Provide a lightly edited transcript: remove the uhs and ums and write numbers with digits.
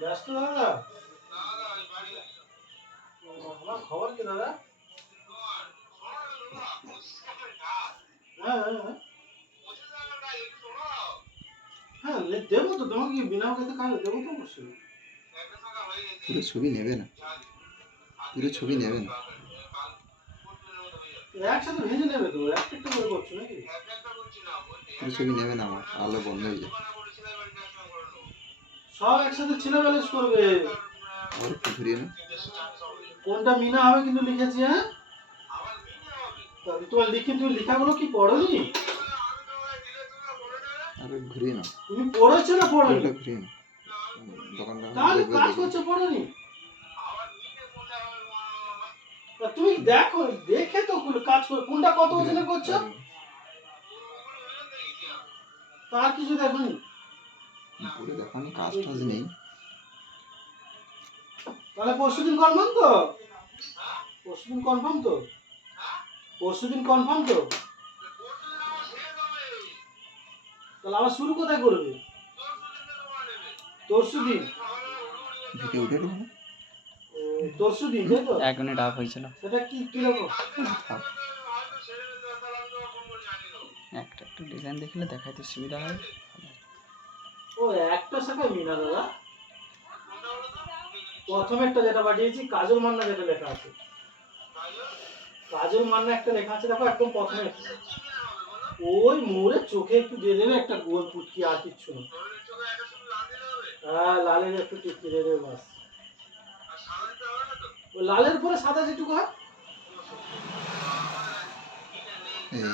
ব্যস্ত দাদা? আমার খবর কি দাদা? হ্যাঁ হ্যাঁ হ্যাঁ হ্যাঁ, দেবো তো তোমাকে, বিনা খেতে খাবে দেবো তো অবশ্যই। পুরো ছবি নেবে না, পুরো ছবি নেবে না। একসাথে ভেজে নেবে তো, একটা একটা করে করছো নাকি? পুরো ছবি নেবে না, আমার আলো বন্ধ হয়ে যায়। সব একসাথে ছেলে ব্যালেন্স করবে। আবার একটু ঘুরিয়ে না। কোনটা মিনা হবে কিন্তু লিখেছি, হ্যাঁ? তোমার তুমি লেখাগুলো কি পড়োনি? আবার ঘুরিয়ে না, তুমি পড়েছো না পড়োনি? পুরোটা ঘুরিয়ে না। দোকানটা তাহলে দেখবে, কাজ দেখবে। করছো পড়োনি? তুমি দেখো, দেখে তো কাজ করো, কোনটা কত ওজনে করছো তার কিছু দেখোনি? পুরো দেখানি, কাজ টাজ নেই। তাহলে পরশুদিন কনফার্ম তো? পরশুদিন কনফার্ম তো? পরশুদিন কনফার্ম তো? তাহলে আবার শুরু কোথায় করবে? তরশুদিন? ভিডিও উঠে দেবো না। তরশুদিন তাই তো? 1 মিনিট আপ হয়েছিল। সেটা কি কিরকম? একটা একটু ডিজাইন দেখলে দেখাইতে সুবিধা হয়। ও একটা শাখায় মিনা দাদা। প্রথমেরটা যেটা পাঠিয়েছি কাজল মান্না, যেটা লেখা আছে কাজল মান্না একটা লেখা আছে, দেখো একদম প্রথমে। ওই মোড়ে চোখে একটু দিয়ে দেবে একটা গোল পুটকি, আর কিচ্ছু না। হ্যাঁ, লালের একটু টিকি দিয়ে দেবে বাস। লালের পরে সাদা যেটুকু হয়